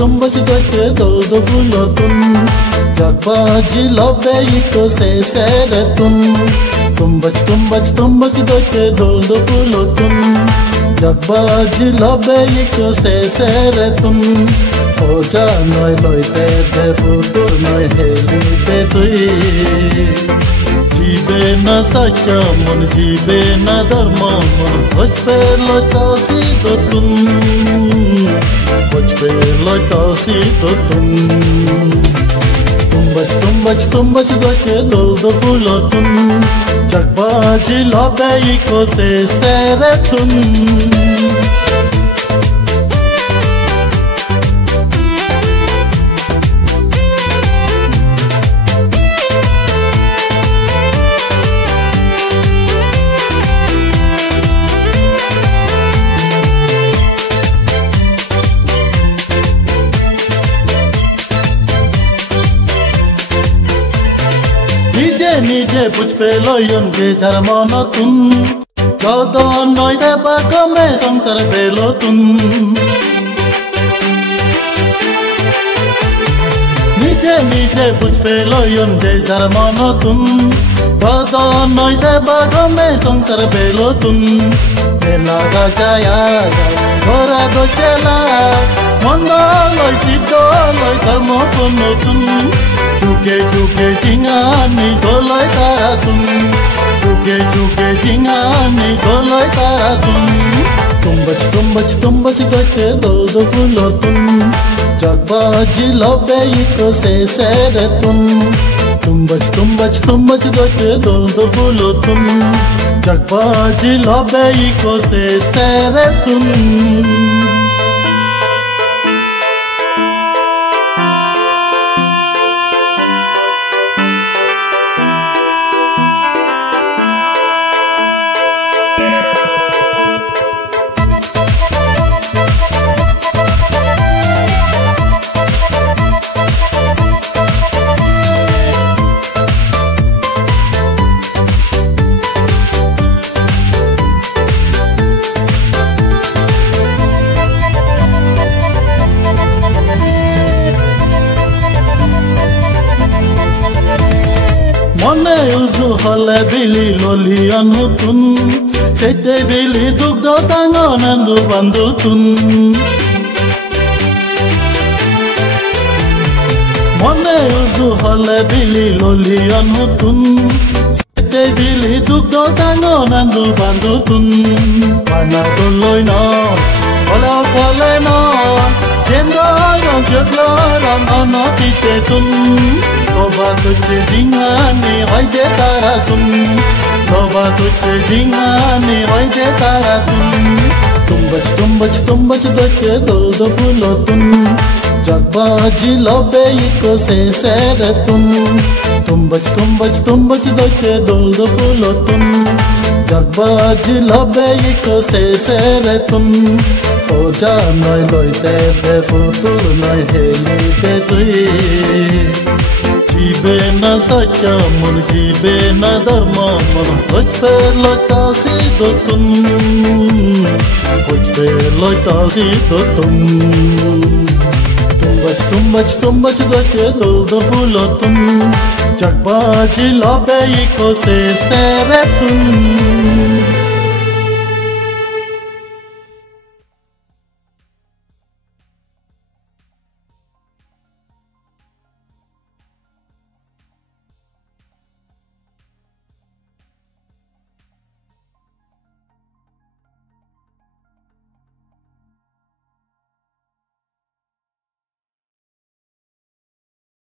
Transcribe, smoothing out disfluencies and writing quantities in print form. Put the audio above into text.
Tumbach doke doldo fulotun Jagbaji lobe iko se seretun Tumbach doke doldo fulotun Jagbaji lobe iko se seretun Oja noi loite de futur noi heli de tui Jibe na sacha mon jibe na dharma mon Hojpe loita si dotun Hojpe loita si dotun Tumbach doke doldo fulotun Jagbaji lobe iko se seretun Nije buch pe loyon ge jarmana tun Jodo noi de bagame samsar pelo tun Nije buch pe loyon ge jarmana tun Jodo noi de bagame samsar pelo tun Ela ga jaya gora do chela Mondo loi siddo loi dharmo kono tun Chuke jingani dolai taratun Chuke jingani dolai taratun Tumbach doke doldo fulotun Jagbaji lobe iko se seretun Tumbach doke doldo fulotun Jagbaji lobe iko se seretun Mone uzu hale bili lolian hutun Sete bili dugdo tangonandu bandutun Mone uzu hale bili lolian hutun Sete bili dugdo tangonandu bandutun Mana doloi no Kole no Jendo yon jodloran ono titetun Loba tuche jingani hoide taratun Loba tuche jingani hoide taratun Tumbach doke doldo fulotun Jagbaji lobe iko se seretun Tumbach doke doldo fulotun Jagbaji lobe iko se seretun Oja noi loite de futur noi heli de tui Jibe na sacha mon jibe na dharma mon Hojpe loita si dotun Hojpe loita si dotun Tumbach doke doldo fulotun Jagbaji lobe iko se seretun